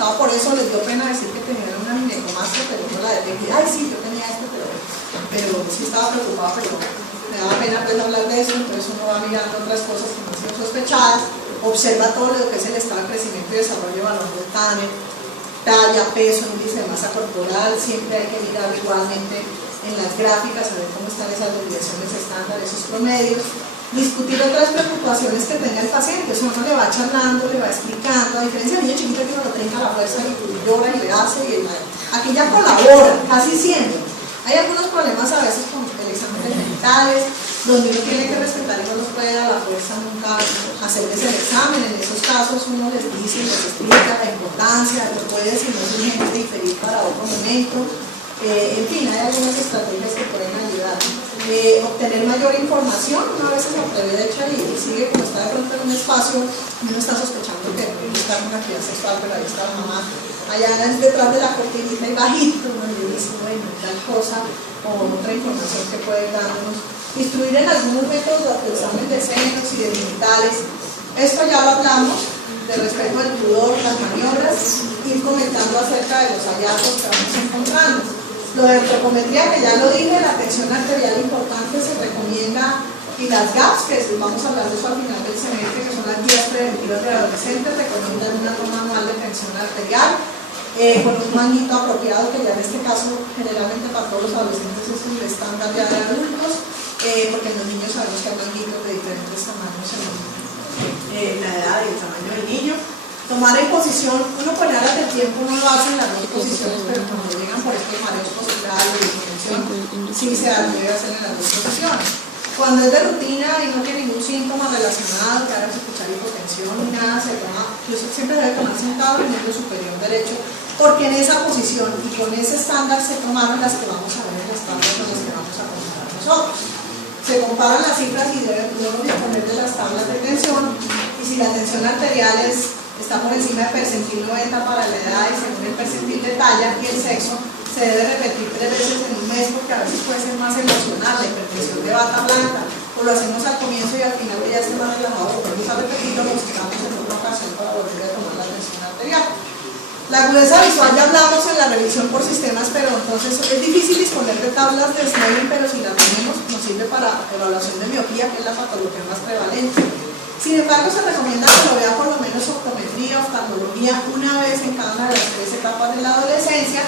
preguntado por eso, les dio pena decir que tenían una ginecomastia, pero no la detecté. Ay, sí, yo tenía esto, pero sí estaba preocupado, pero me daba pena pues hablar de eso. Entonces uno va mirando otras cosas que no son sospechadas, observa todo lo que es el estado de crecimiento y desarrollo, valor del Tanner, talla, peso, índice de masa corporal. Siempre hay que mirar igualmente en las gráficas a ver cómo están esas desviaciones estándar, esos promedios. Discutir otras preocupaciones que tenga el paciente, eso uno le va charlando, le va explicando, a diferencia del niño chiquito que uno lo trinca a la fuerza y llora y le hace, y aquí ya colabora, casi siempre. Hay algunos problemas a veces con el examen de genitales, donde uno tiene que respetar y no los puede a la fuerza nunca hacerles el examen. En esos casos uno les dice y les explica la importancia, lo puede, si no es urgente, diferir para otro momento. En fin, hay algunas estrategias que pueden ayudar. Obtener mayor información, una vez se atreve de hecho y sigue como está de pronto en un espacio y uno está sospechando que está en una actividad sexual, pero ahí está la mamá allá detrás de la cortinita y bajito, ¿no? Y dice, bueno, tal cosa o otra información que puede darnos. Instruir en algunos métodos de examen de senos y de genitales. Esto ya lo hablamos, de respeto al pudor, las maniobras, ir comentando acerca de los hallazgos que vamos encontrando. Lo de antropometría, que ya lo dije, la tensión arterial importante se recomienda, y las GAPS, que vamos a hablar de eso al final del semestre, que son las guías preventivas de adolescentes, recomiendan una toma anual de tensión arterial con un manguito apropiado, que ya en este caso generalmente para todos los adolescentes es el estándar ya de adultos, porque en los niños sabemos que hay manguitos de diferentes tamaños en la edad y el tamaño del niño. Tomar en posición, uno por nada del tiempo no lo hace en las dos posiciones, pero cuando llegan por estos mareos postrales de hipotensión, sí se debe hacer en las dos posiciones. Cuando es de rutina y no tiene ningún síntoma relacionado, que haga escuchar hipotensión ni nada, se toma, siempre debe tomar sentado en el miembro superior derecho, porque en esa posición y con ese estándar se tomaron las que vamos a ver en las tablas con las que vamos a comparar nosotros. Se comparan las cifras y debemos disponer de las tablas de tensión, y si la tensión arterial está por encima del percentil 90 para la edad y según el percentil de talla y el sexo, se debe repetir 3 veces en un mes, porque a veces puede ser más emocional, la hipertensión de bata blanca, o lo hacemos al comienzo y al final que ya esté más relajado, volvemos a repetirlo, lo buscamos en otra ocasión para volver a tomar la tensión arterial. La agudeza visual ya hablamos en la revisión por sistemas, pero entonces es difícil disponer de tablas de Snellen, pero si la tenemos nos sirve para evaluación de miopía, que es la patología más prevalente. Sin embargo, se recomienda que lo vea por lo menos optometría, oftalmología, una vez en cada una de las 3 etapas de la adolescencia,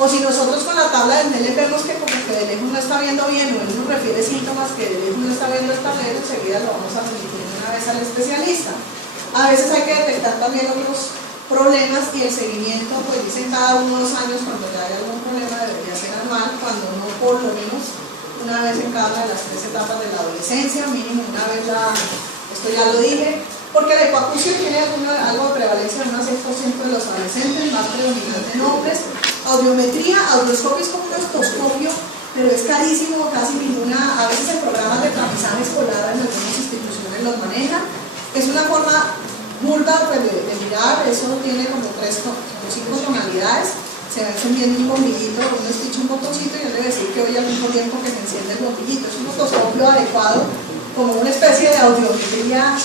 o si nosotros con la tabla de Snellen vemos que como que de lejos no está viendo bien, o él nos refiere síntomas que de lejos no está viendo el tablero, enseguida lo vamos a remitir una vez al especialista. A veces hay que detectar también otros problemas y el seguimiento, pues dicen cada 1 o 2 años, cuando ya hay algún problema debería ser anual, cuando no por lo menos una vez en cada una de las 3 etapas de la adolescencia, mínimo una vez esto ya lo dije, porque la hipoacusia tiene algo de prevalencia en un 6% de los adolescentes, más predominante en hombres. Audiometría, audioscopio es como un otoscopio, pero es carísimo, casi ninguna, a veces en programas de aprendizaje escolar en algunas instituciones los manejan. Es una forma burda pues, de mirar, eso tiene como 5 tonalidades, se va encendiendo un bombillito, uno esticha un botoncito y yo le voy a decir que hoy al mismo tiempo que se enciende el bombillito. Es un otoscopio adecuado, como una especie de audiometría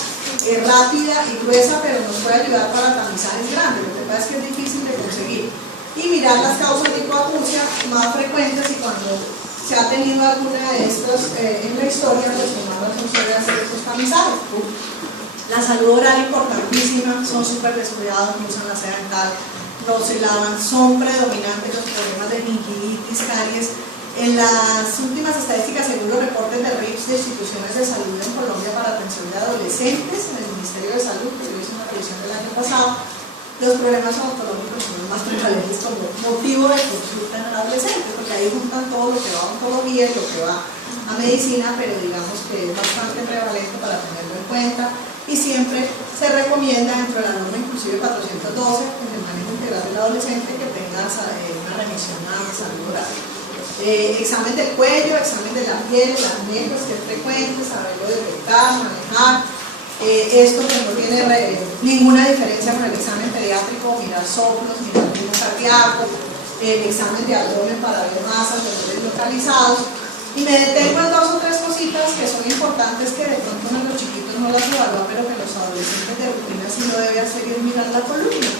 rápida y gruesa, pero nos puede ayudar para tamizajes grandes. Lo que pasa es que es difícil de conseguir. Y mirar las causas de hipoacusia más frecuentes, y cuando se ha tenido alguna de estas en la historia, pues tomar la función de hacer estos tamizajes. La salud oral importantísima, son súper descuidados, no usan la seda dental, no se lavan, son predominantes los problemas de gingivitis, caries. En las últimas estadísticas, según los reportes de RIPS de instituciones de salud en Colombia para atención de adolescentes, en el Ministerio de Salud, que yo hice una revisión del año pasado, los problemas odontológicos son los más prevalentes como motivo de consulta en el adolescente, porque ahí juntan todo lo que va a ontología y lo que va a medicina, pero digamos que es bastante prevalente para tenerlo en cuenta. Y siempre se recomienda, dentro de la norma inclusive 412, en el manejo integral del adolescente, que tenga una remisión a salud oral. Examen del cuello, examen de la piel, las negras, que es frecuente, saberlo detectar, manejar. Esto que no tiene ninguna diferencia con el examen pediátrico, mirar soplos, mirar ritmo cardíaco, el examen de abdomen para ver masas, dolores localizados. Y me detengo en 2 o 3 cositas que son importantes, que de pronto los chiquitos no las evalúan, pero que los adolescentes de rutina sí lo deben hacer, y es mirar la columna.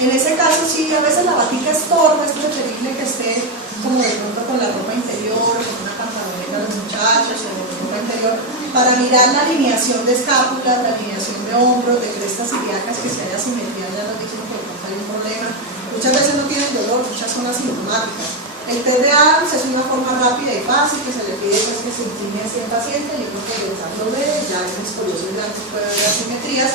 En ese caso sí, a veces la batica estorba, es preferible que esté como de pronto con la ropa interior, con una pantaloneta de los muchachos o con ropa interior, para mirar la alineación de escápulas, la alineación de hombros, de crestas ilíacas, que si hay asimetría ya nos dicen por lo tanto hay un problema. Muchas veces no tienen dolor, muchas son asintomáticas. El test de Adams es una forma rápida y fácil que se le pide pues, que se incline hacia el paciente. Yo creo que el lo ve, ya en escoliosis grande puede haber asimetrías.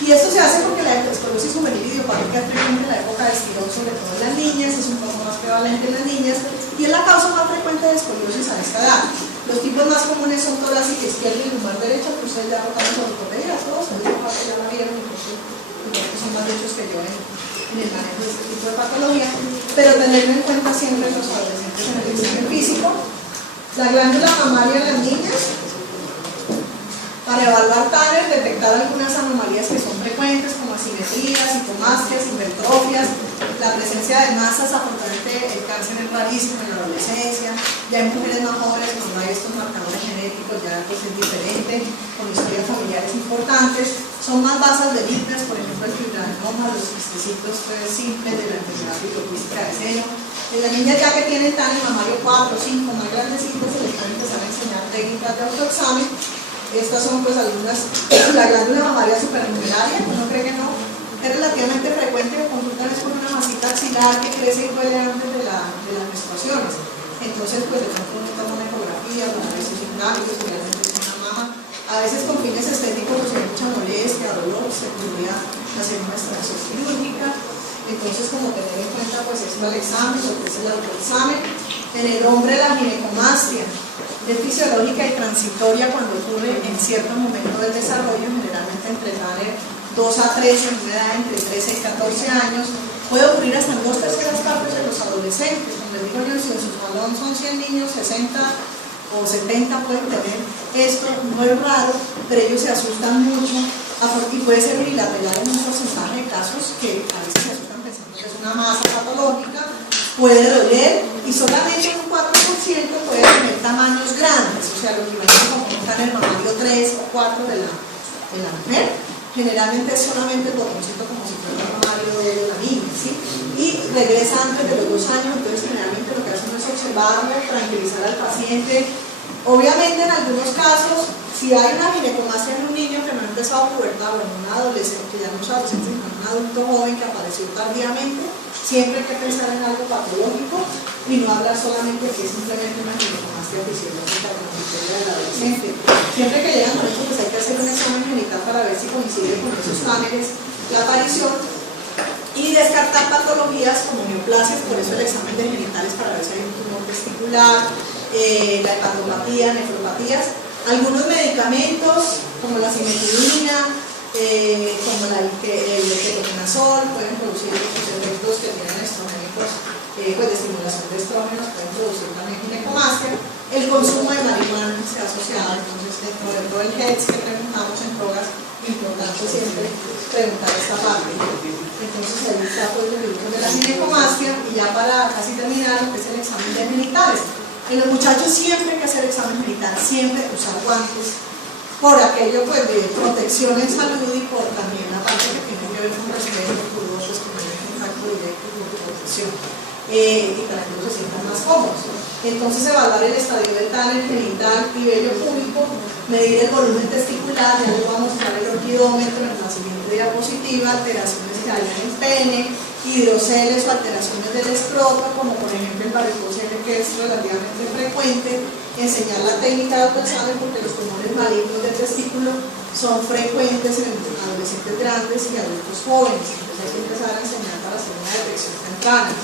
Y esto se hace porque la escoliosis juvenil idiopática es frecuente en la época de estirón, sobre todo en las niñas, es un poco más prevalente en las niñas y es la causa más frecuente de escoliosis a esta edad. Los tipos más comunes son torácica izquierda y lumbar derecha, que ustedes ya rotaron por ortopedia, todos, ya la vieron, porque son más hechos que yo en el manejo de este tipo de patología, pero tenerlo en cuenta siempre los adolescentes en el examen físico. La glándula mamaria en las niñas, para evaluar TANER, detectar algunas anomalías que son frecuentes, como asimetrías, hipomastias, hipertrofias, la presencia de masas, afortunadamente el cáncer es rarísimo en la adolescencia, ya en mujeres más jóvenes cuando hay estos marcadores genéticos ya pues es diferente, con historias familiares importantes, son más basas de líneas, por ejemplo el fibroadenoma, los quistecitos pues, simples de la enfermedad fibroquística de seno. En las niñas ya que tienen TANER mamario 4 o 5 más grandecitos se les puede empezar a enseñar técnicas de autoexamen. Estas son pues algunas, la glándula mamaria supernumeraria, uno cree que no, es relativamente frecuente que consultan es con una masita axilar que crece y duele antes de las menstruaciones. Entonces pues de pronto uno toma una ecografía para ver si es hipnáticos, si realmente es una mama. A veces con fines estéticos pues hay mucha molestia, dolor, se podría hacer una extracción quirúrgica. Entonces como tener en cuenta pues esto al examen, lo que es el autoexamen. En el hombre la ginecomastia es fisiológica y transitoria cuando ocurre en cierto momento del desarrollo, generalmente entre TANER 2 a 3, en una edad entre 13 y 14 años, puede ocurrir hasta en 2/3 partes de los adolescentes. Como les digo yo, si en su salón son 100 niños, 60 o 70 pueden tener esto, no es raro, pero ellos se asustan mucho y puede ser unilateral en un porcentaje de casos que a veces se asustan pensando que es una masa patológica, puede doler y solamente un 4% puede tener tamaños grandes, o sea, lo que imagino como un TANER mamario 3 o 4 de la mujer, generalmente es solamente el botoncito como si fuera un mamario de la niña, ¿sí? Y regresa antes de los 2 años, entonces generalmente lo que hacen es observarlo, tranquilizar al paciente. Obviamente en algunos casos, si hay una ginecomastia en un niño que no ha empezado a pubertad o en un adolescente, que ya no es adolescente, sino un adulto joven que apareció tardíamente, siempre hay que pensar en algo patológico y no hablar solamente que es simplemente una ginecomastia fisiológica como criterio del adolescente. Siempre que llegan con esto, pues hay que hacer un examen genital para ver si coincide con esos TANERs la aparición y descartar patologías como neoplasias, por eso el examen de genitales para ver si hay un tumor testicular, la hepatopatía, nefropatías. Algunos medicamentos como la simetilina, como el ketoconazol pueden producir los efectos que tienen estrogénicos, pues de estimulación de estrógenos, pueden producir también ginecomastia. El consumo de marihuana se ha asociado, entonces dentro de todo el HEDS que preguntamos en drogas, importante siempre preguntar esta parte. Entonces ahí está pues el grupo de la ginecomastia y ya para casi terminar lo que es el examen de genitales. En los muchachos siempre hay que hacer examen genital, siempre usar guantes, por aquello pues de protección en salud y por también la parte que tiene que ver con respeto, pudores, con el contacto directo y con protección, y para que ellos se sientan más cómodos. Entonces evaluar el estadio del TANER genital y vello púbico, medir el volumen testicular, ya les voy a mostrar el orquidómetro en la siguiente diapositiva, alteraciones que hay en el pene, hidroceles o alteraciones del escroto, como por ejemplo el varicocele, que es relativamente frecuente, enseñar la técnica de autoexamen porque los tumores malignos del testículo son frecuentes en adolescentes grandes y adultos jóvenes, entonces hay que empezar a enseñar para hacer una detección temprana.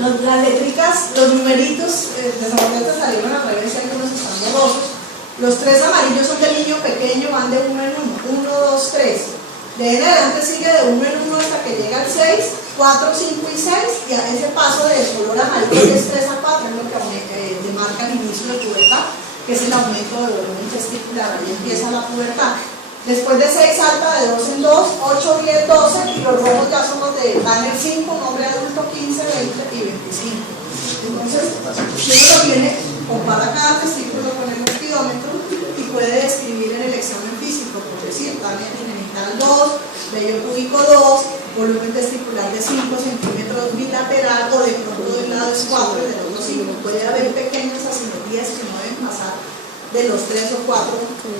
Las letricas, los numeritos, desafortunadamente salieron al revés y algunos están borrosos. Los 3 amarillos son del niño pequeño, van de 1 en 1, 1, 2, 3. De ahí en adelante sigue de 1 en 1 hasta que llega al 6, 4, 5 y 6, y a ese paso del color amarillo que es 3 a 4 es lo que demarca el inicio de pubertad, que es el aumento del volumen testicular, ahí empieza la pubertad. Después de 6 salta de 2 en 2, 8, 10, 12, y los rojos ya son los de TANER 5, hombre adulto 15, 20 y 25. Entonces, si uno lo viene, compara cada testículo con el orquidómetro y puede describir en el examen físico, por decir, TANER genital 2, vello púbico 2, volumen testicular de 5 centímetros bilateral o de pronto de un lado es 4 y del otro 5. Puede haber pequeñas asimetrías que no deben pasar de los 3 o 4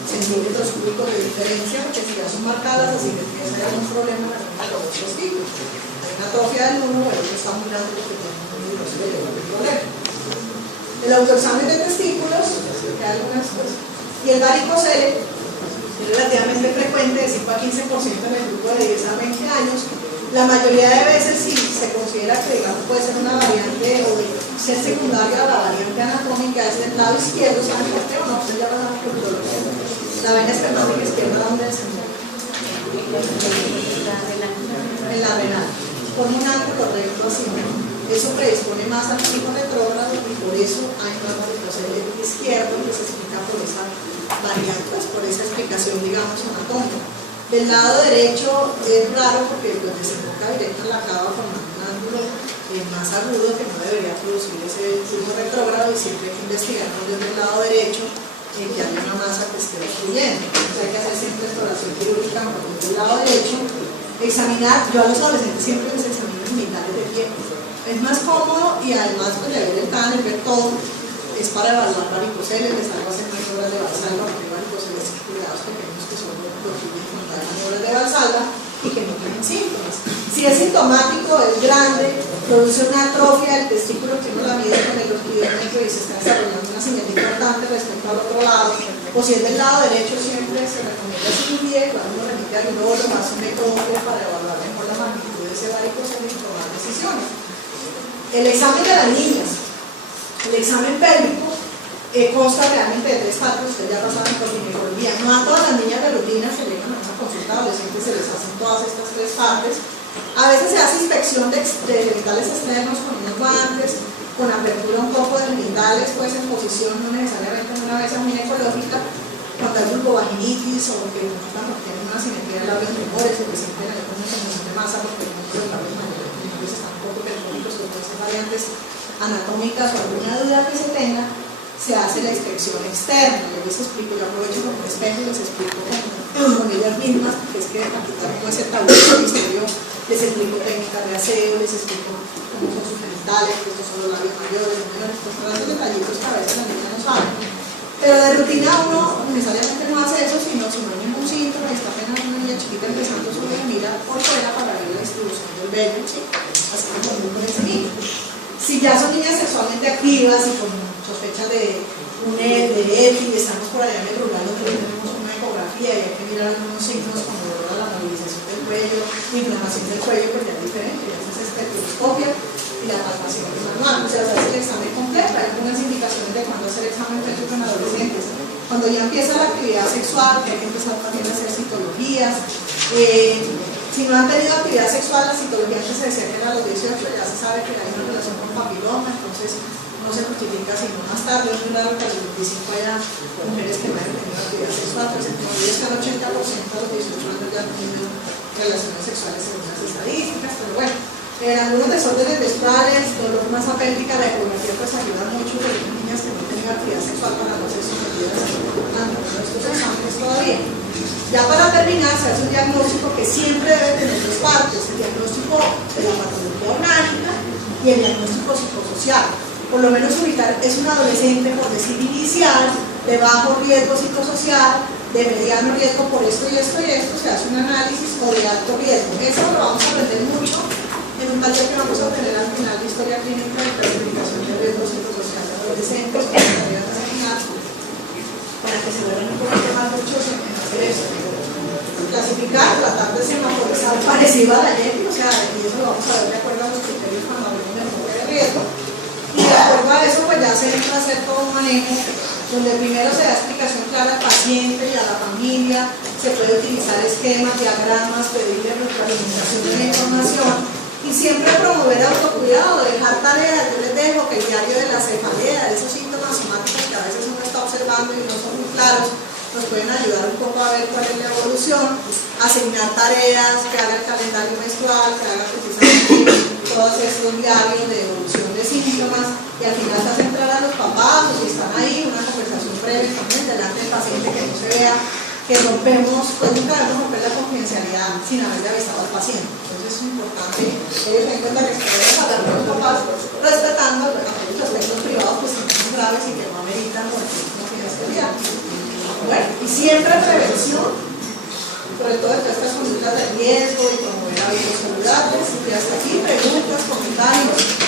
centímetros cúbicos de diferencia, porque si ya son marcadas las asimetrías hay algún problema en los dos testículos. Hay una atrofia del uno, el otro está muy grande porque tiene un problema. El autoexamen de testículos, que hay algunas cosas, y el varicocele es relativamente frecuente, de 5 a 15% en el grupo de 10 a 20 años. La mayoría de veces, si se considera que digamos, puede ser una variante o ser secundaria a la variante anatómica, es del lado izquierdo, ¿saben por qué o no? Ustedes ya van a ver la vena espermática izquierda, ¿dónde es? En la renal. Con un ángulo recto así, eso predispone más al tipo retrógrado y por eso hay más varicocele izquierdo que se explica por esa variante, pues por esa explicación, digamos, anatómica. Del lado derecho es raro porque pues, desemboca directo en la cava formando un ángulo más agudo que no debería producir ese flujo retrógrado y siempre hay que investigar desde el lado derecho que haya una masa que esté obstruyendo. Entonces hay que hacer siempre exploración quirúrgica por el lado derecho. Examinar, yo a los adolescentes siempre les examino genitales de pie. Es más cómodo y además pues, de ver el TAN, ver todo, es para evaluar varicoceles, les hago hacer maniobras de Valsalva, porque hay varicoceles circulados pequeños que son los cuando hay maniobras de Valsalva y que no tienen síntomas. Si es sintomático, es grande, produce una atrofia del testículo que uno la mide con el orquidómetro y se está desarrollando una señal importante respecto al otro lado, o si es del lado derecho siempre se recomienda cirugía y cuando uno remite al urólogo hace un ecógrafo para evaluar mejor la magnitud de ese varicocele y tomar decisiones. El examen de las niñas. El examen pélvico consta realmente de 3 partes, ustedes ya pasaron por ginecología. No a todas las niñas de rutina se le dan a una consulta adolescente, se les hacen todas estas 3 partes. A veces se hace inspección de genitales externos con unos guantes, con apertura un poco de genitales, pues en posición no necesariamente en una mesa ginecológica, cuando hay vulvovaginitis o que cuando tienen una simetría de labios menores o que siempre hay una condición de masa porque los labios menores están un poco periféricos con todas esas variantes anatómicas o alguna duda que se tenga, se hace la inspección externa. Yo les explico, yo aprovecho como espejo y les explico con ellas mismas, porque es que para quitar todo ese tabú del misterio, les explico técnicas de aseo, les explico cómo son sus genitales, estos son los labios mayores, los menores, pues todos esos detallitos que a veces la niña no sabe. Pero de rutina uno necesariamente no hace eso, sino si no hay ningún síntoma y está apenas una niña chiquita empezando su mira por fuera para ver la distribución del vello, ¿sí? Así como con ese niño. Si ya son niñas sexualmente activas y con sospechas de EPI, estamos por allá en el rural donde tenemos una ecografía y hay que mirar algunos signos como la movilización del cuello, inflamación del cuello, pues ya es diferente, ya se hace espectroscopia y la palpación manual, o sea, se hace el examen completo. Hay algunas indicaciones de cuándo hacer el examen pélvico en adolescentes. Cuando ya empieza la actividad sexual, que hay que empezar también a hacer citologías. Si no han tenido actividad sexual, la citología antes se decía que era a los 18, ya se sabe que hay una relación con papiloma, entonces no se justifica sino más tarde. Es muy raro que a los 25 haya mujeres que no hayan tenido actividad sexual, pues en promedio está el 80% a los 18 años ya han tenido relaciones sexuales según las estadísticas, pero bueno. En algunos desórdenes menstruales, dolor masa pélvica, la ecografía pues ayuda mucho a las niñas que no tienen actividad sexual para no ser sometidas a estos exámenes todavía. Ya para terminar, se hace un diagnóstico que siempre debe tener 2 partes, el diagnóstico de la patología orgánica y el diagnóstico psicosocial. Por lo menos ubicar es un adolescente, por decir inicial, de bajo riesgo psicosocial, de mediano riesgo por esto y esto y esto, se hace un análisis, o de alto riesgo. Eso lo vamos a aprender mucho en un taller que vamos a tener al final de historia clínica de clasificación de riesgo psicosocial de adolescentes, para que se vean un poquito más muchos en hacer eso. Clasificar, tratar de semaforizar parecido a la ley, o sea, y eso lo vamos a ver de acuerdo a los criterios cuando hablemos de enfoque de riesgo. Y de acuerdo a eso, pues ya se entra a hacer todo un manejo, donde primero se da explicación clara al paciente y a la familia, se puede utilizar esquemas, diagramas, pedirle retroalimentación de la información, y siempre promover autocuidado, dejar tareas. Yo les dejo que el diario de la cefalea, de esos síntomas somáticos que a veces uno está observando y no son muy claros, nos pueden ayudar un poco a ver cuál es la evolución, asignar tareas, que haga el calendario menstrual, que haga precisamente todos estos diarios de evolución de síntomas, y al final se hace entrar a los papás, o si están ahí, una conversación breve también delante del paciente, que no se vea que rompemos, pues nunca debemos romper la confidencialidad sin haberle avisado al paciente. Entonces es importante ellos se den cuenta que se pueden hablar con los papás, respetando los aspectos privados que son muy graves y que no ameritan confidencialidad. Bueno, y siempre prevención, sobre todo de estas conductas de riesgo y promover hábitos saludables. Y hasta aquí preguntas, comentarios.